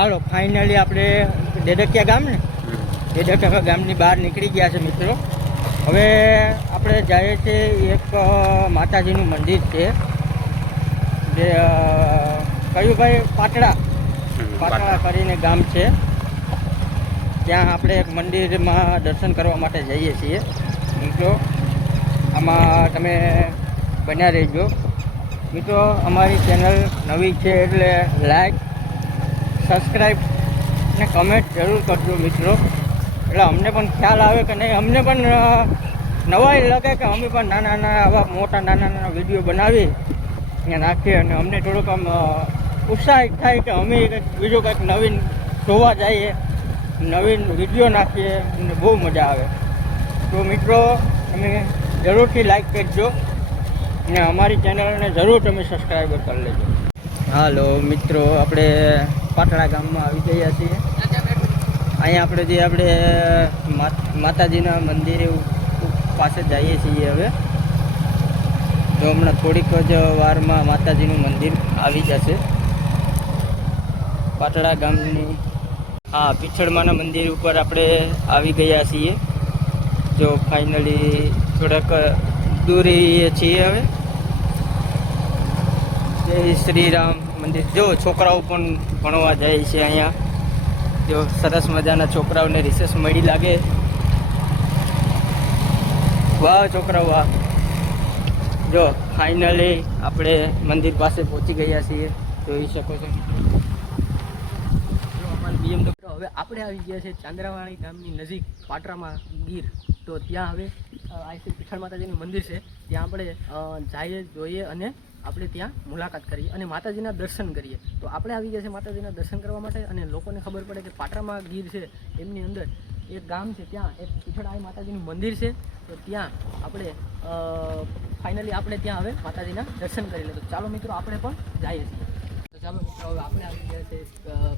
હાલો finally આપણે ડેડકિયા ગામ ને ડેડકિયા ગામની બહાર નીકળી ગયા છે મિત્રો. હવે આપણે જઈએ છીએ એક માતાજીનું મંદિર છે જે કયું ભાઈ પાટડા કરીને ગામ છે. ત્યાં આપણે એક મંદિરમાં દર્શન કરવા માટે જઈએ છીએ મિત્રો. આમાં તમે બન્યા રહેજો મિત્રો. અમારી ચેનલ નવી છે એટલે લાઈક સબસ્ક્રાઈબ ને કમેન્ટ જરૂર કરજો મિત્રો. એટલે અમને પણ ખ્યાલ આવે કે નહીં, અમને પણ નવાઈ લાગે કે અમે પણ નાના આવા મોટા નાના વિડીયો બનાવી અહીંયા નાખીએ અને અમને થોડુંક આમ ઉત્સાહિત થાય કે અમે બીજું કંઈક નવીન જોવા જઈએ, નવીન વિડીયો નાખીએ, અમને બહુ મજા આવે. તો મિત્રો તમે જરૂરથી લાઈક કરજો અને અમારી ચેનલને જરૂર તમે સબસ્ક્રાઈબર કરી લેજો. હાલો મિત્રો, આપણે પાટડા ગામમાં આવી ગયા છીએ. અહીંયા આપણે માતાજીના મંદિરે પાસે જઈએ છીએ. હવે તો હમણાં થોડીક જ વારમાં માતાજીનું મંદિર આવી જશે પાટડા ગામની. હા, પીછળમાના મંદિર ઉપર આપણે આવી ગયા છીએ. જો ફાઇનલી થોડાક દૂર છીએ હવે. જય શ્રી રામ મંદિર. જો છોકરાઓ પણ ભણવા જાય છે અહીંયા. જો સરસ મજાના છોકરાઓને રિસેસ મળી લાગે. વાહ છોકરાઓ વાહ. જો ફાઇનલી આપણે મંદિર પાસે પહોંચી ગયા છીએ, જોઈ શકો છો. હવે આપણે આવી ગયા છે ચાંદ્રાવાડી ગામની નજીક પાટરામાં ગીર. તો ત્યાં હવે આઈસી પીઠળ માતાજીનું મંદિર છે. ત્યાં આપણે જઈએ, જોઈએ અને આપણે ત્યાં મુલાકાત કરીએ અને માતાજીના દર્શન કરીએ. તો આપણે આવી ગયા છે માતાજીના દર્શન કરવા માટે અને લોકોને ખબર પડે કે પાટરામાં ગીર છે એમની અંદર એક ગામ છે, ત્યાં એક પીઠળાઈ માતાજીનું મંદિર છે. તો ત્યાં આપણે ફાઇનલી આપણે ત્યાં હવે માતાજીના દર્શન કરી લઈએ. તો ચાલો મિત્રો આપણે પણ જઈએ છીએ. તો ચાલો મિત્રો હવે આપણે આવી ગયા છે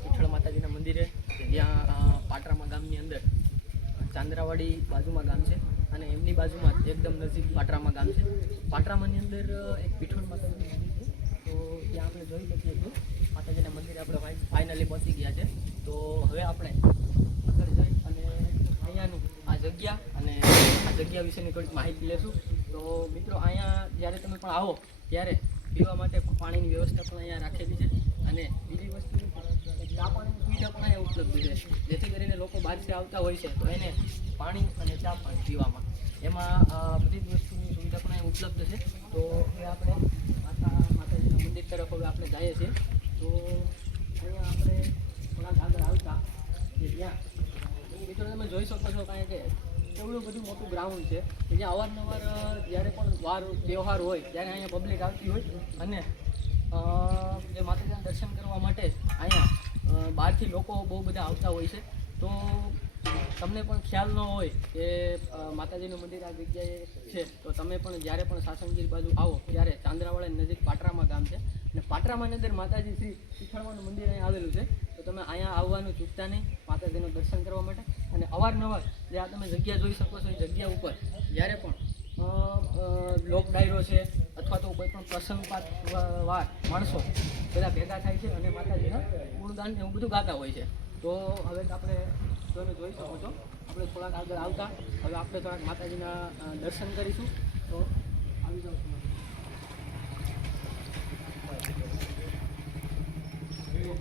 પીઠળ માતાજીના મંદિરે, જ્યાં પાટરામાં ગામની અંદર ચાંદ્રાવાડી બાજુમાં ગામ છે અને એમની બાજુમાં એકદમ નજીક પાટરામાં ગામ છે. પાટરામાંની અંદર એક પીઠળ માતાજીનું મંદિર છે. તો ત્યાં આપણે જોઈ શકીએ છીએ માતાજીના મંદિરે આપણે ફાઇનલી પહોંચી ગયા છે. તો હવે આપણે આગળ જઈ અને અહીંયાનું આ જગ્યા અને આ જગ્યા વિશેની થોડીક માહિતી લેશું. તો મિત્રો અહીંયા જ્યારે તમે પણ આવો ત્યારે પીવા માટે પાણીની વ્યવસ્થા પણ અહીંયા રાખેલી છે અને બીજી વસ્તુ ચા પાણીની સુવિધા પણ અહીંયા ઉપલબ્ધ છે, જેથી કરીને લોકો બહારથી આવતા હોય છે તો એને પાણી અને ચા પાણી પીવામાં એમાં બધી જ વસ્તુની સુવિધા પણ અહીંયા ઉપલબ્ધ છે. તો હવે આપણે માતાજીના મંદિર તરફ હવે આપણે જઈએ છીએ. તો અહીંયા આપણે થોડાક આગળ આવતા કે જ્યાં મિત્રો તમે જોઈ શકો છો કારણ કે એવડું બધું મોટું ગ્રાઉન્ડ છે કે જ્યાં અવારનવાર જ્યારે પણ તહેવાર હોય ત્યારે અહીંયા પબ્લિક આવતી હોય અને જે માતાજીના દર્શન કરવા માટે અહીંયા બહારથી લોકો બહુ બધા આવતા હોય છે. તો તમને પણ ખ્યાલ ન હોય કે માતાજીનું મંદિર આ જગ્યાએ છે તો તમે પણ જ્યારે પણ સાસણગીર બાજુ આવો ત્યારે ચાંદ્રાવાડા નજીક પાટરામાં ગામ છે અને પાટરામાંની અંદર માતાજી શ્રી પીઠળમાનું મંદિર અહીંયા આવેલું છે. તો તમે અહીંયા આવવાનું ચૂકતા નહીં માતાજીનું દર્શન કરવા માટે. અને અવારનવાર જે આ તમે જગ્યા જોઈ શકો છો એ જગ્યા ઉપર જ્યારે પણ લોક ડાયરો છે અથવા તો કોઈ પણ પ્રસંગપાત વાર માણસો બધા ભેગા થાય છે અને માતાજીના ગુણગાન એવું બધું ગાતા હોય છે. તો હવે આપણે તમે જોઈ શકો છો આપણે થોડાક આગળ આવતા હવે આપણે થોડાક માતાજીના દર્શન કરીશું. તો આવી જાઓ.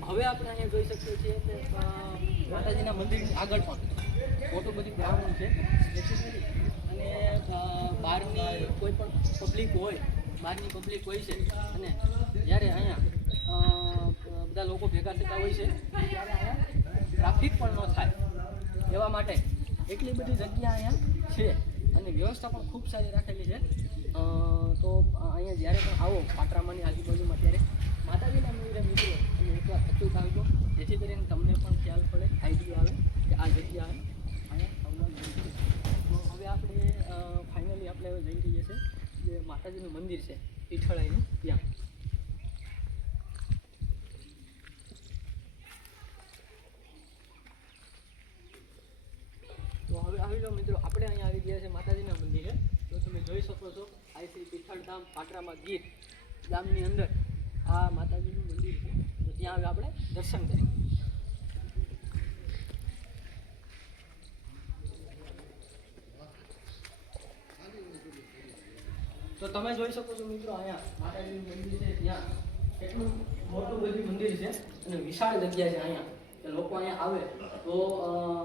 હવે આપણે અહીંયા જોઈ શકીએ છીએ કે માતાજીના મંદિરની આગળ પણ મોટું બધું ગ્રાઉન્ડ છે, જેથી કરી અને બહારની કોઈ પણ પબ્લિક હોય છે અને જ્યારે અહીંયા બધા લોકો ભેગા થતા હોય છે ત્યારે અહીંયા ટ્રાફિક પણ ન થાય એવા માટે એટલી બધી જગ્યા અહીંયા છે અને વ્યવસ્થા પણ ખૂબ સારી રાખેલી છે. તો અહીંયા જ્યારે પણ આવો પાટરામાંની આજુબાજુમાં ત્યારે માતાજીના મંદિરે મિત્રો અને એકવાર અચૂક આવજો, જેથી કરીને તમને પણ ખ્યાલ પડે, આઈડિયા આવે કે આ જગ્યા અહીંયા આવવાનું છે. તો હવે આપણે ફાઇનલી આપણે હવે જઈ રહીએ છીએ જે માતાજીનું મંદિર છે પીઠળાઈનું ત્યાં. તો હવે આવી જાઓ મિત્રો, આપણે અહીંયા આવી ગયા છે માતાજીના મંદિરે. તો તમે જોઈ શકો છો આઈસી પીઠળધામ પાટરામાં ગીર ગામની અંદર આ માતાજીનું મંદિર છે. તો ત્યાં હવે આપણે દર્શન કરીએ. તો તમે જોઈ શકો છો મિત્રો અહીંયા માતાજીનું મંદિર છે ત્યાં એટલું મોટું બધું મંદિર છે અને વિશાળ જગ્યા છે અહીંયા તો લોકો અહીંયા આવે તો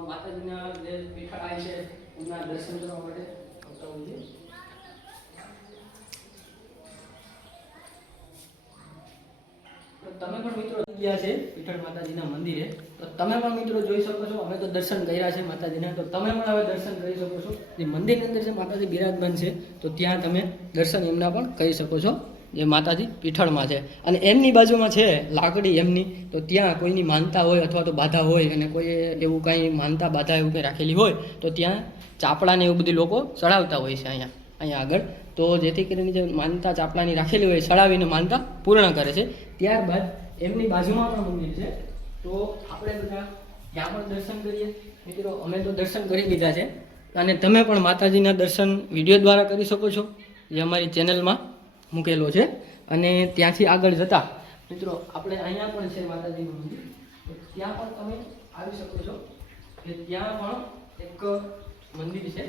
માતાજીના જે પીઠાળાય છે એમના દર્શન કરવા માટે આવતા હોય છે. તમે પણ મિત્રો ગયા છે પીઠળ માતાજીના મંદિરે તો તમે પણ મિત્રો જોઈ શકો છો. અમે તો દર્શન કર્યા છે માતાજીના, તો તમે પણ હવે દર્શન કરી શકો છો. જે મંદિરની અંદર જે માતાજી બિરાજમાન છે તો ત્યાં તમે દર્શન એમના પણ કરી શકો છો, જે માતાજી પીઠળમાં છે. અને એમની બાજુમાં છે લાકડી એમની, તો ત્યાં કોઈની માનતા હોય અથવા તો બાધા હોય અને કોઈ એવું કાંઈ માનતા બાધા એવું કંઈ રાખેલી હોય તો ત્યાં ચાપડાને એવું બધી લોકો ચડાવતા હોય છે અહીંયા આગળ. તો જેથી કરીને જે માનતા ચાપડાની રાખેલી હોય ચડાવીને માનતા પૂર્ણ કરે છે. ત્યારબાદ એમની બાજુમાં પણ મંદિર છે, તો આપણે બધા ત્યાં પણ દર્શન કરીએ. મિત્રો અમે તો દર્શન કરી લીધા છે અને તમે પણ માતાજીના દર્શન વિડીયો દ્વારા કરી શકો છો, જે અમારી ચેનલમાં મૂકેલો છે. અને ત્યાંથી આગળ જતા મિત્રો આપણે અહીંયા પણ છે માતાજીનું મંદિર, તો ત્યાં પણ તમે આવી શકો છો. કે ત્યાં પણ એક મંદિર છે,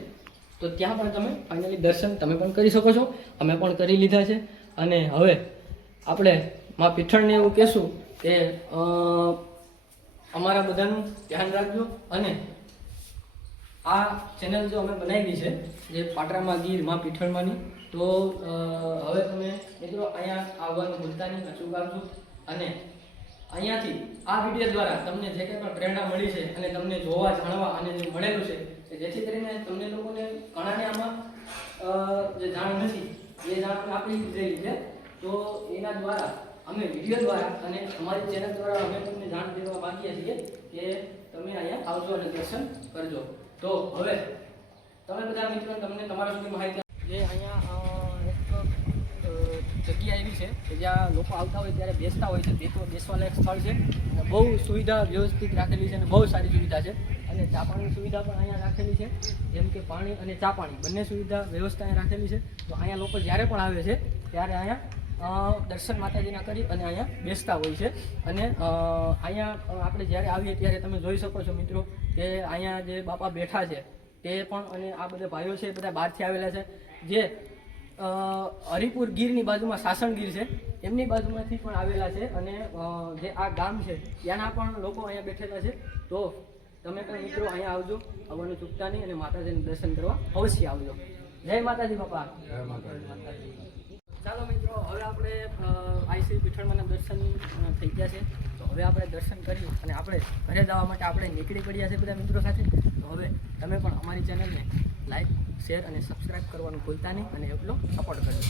તો ત્યાં પણ તમે ફાઇનલી દર્શન તમે પણ કરી શકો છો. અમે પણ કરી લીધા છે. અને હવે આપણે માં પીઠળને એવું કહેશું કે અમારા બધાનું ધ્યાન રાખજો. અને આ ચેનલ જો અમે બનાવી છે જે પાટરામાં ગીર માં પીઠળમાંની, તો હવે તમે મિત્રો અહીંયા આવવાનું ભૂલતા નહીં, અચૂક આવજો. અને અહીંયાથી આ વિડીયો દ્વારા તમને જે કંઈ પણ પ્રેરણા મળી છે અને તમને જોવા જાણવા અને જે મળેલું છે કે જેથી કરીને તમને લોકોને ઘણાને આમાં જે જાણ નથી એ જાણ આપી દીધેલી છે. તો એના દ્વારા અમે વિડીયો દ્વારા અને અમારી ચેનલ દ્વારા અમે તમને જાણ દેવા માંગીએ છીએ કે તમે અહીંયા આવજો અને દર્શન કરજો. તો હવે તમે બધા મિત્રો તમને તમારા સુધી માહિતી જે અહીંયા એક જગ્યા એવી છે કે જ્યાં લોકો આવતા હોય ત્યારે બેસતા હોય છે. બેસવાલાયક સ્થળ છે અને બહુ સુવિધા વ્યવસ્થિત રાખેલી છે અને બહુ સારી સુવિધા છે. અને ચા પાણીની સુવિધા પણ અહીંયા રાખેલી છે, જેમ કે પાણી અને ચા પાણી બંને સુવિધા વ્યવસ્થા અહીંયા રાખેલી છે. તો અહીંયા લોકો જ્યારે પણ આવે છે ત્યારે અહીંયા દર્શન માતાજીના કરી અને અહીંયા બેસતા હોય છે. અને અહીંયા આપણે જ્યારે આવીએ ત્યારે તમે જોઈ શકો છો મિત્રો કે અહીંયા જે બાપા બેઠા છે તે પણ, અને આ બધા ભાઈઓ છે બધા બહારથી આવેલા છે, જે હરિપુર ગીરની બાજુમાં સાસણગીર છે એમની બાજુમાંથી પણ આવેલા છે. અને જે આ ગામ છે ત્યાંના પણ લોકો અહીંયા બેઠેલા છે. તો તમે પણ મિત્રો અહીંયા આવજો, આવવાનું ચૂકતા નહીં અને માતાજીનું દર્શન કરવા અવશ્ય આવજો. જય માતાજી બાપા. જય માતાજી. ચાલો મિત્રો, હવે આપણે આઈસી પીઠળમાંના દર્શન થઈ ગયા છે. તો હવે આપણે દર્શન કરી અને આપણે ઘરે જવા માટે આપણે નીકળી પડ્યા છે બધા મિત્રો સાથે. તો હવે તમે પણ અમારી ચેનલને લાઈક, શેર અને સબસ્ક્રાઈબ કરવાનું ભૂલતા નહીં અને એટલો સપોર્ટ કરજો.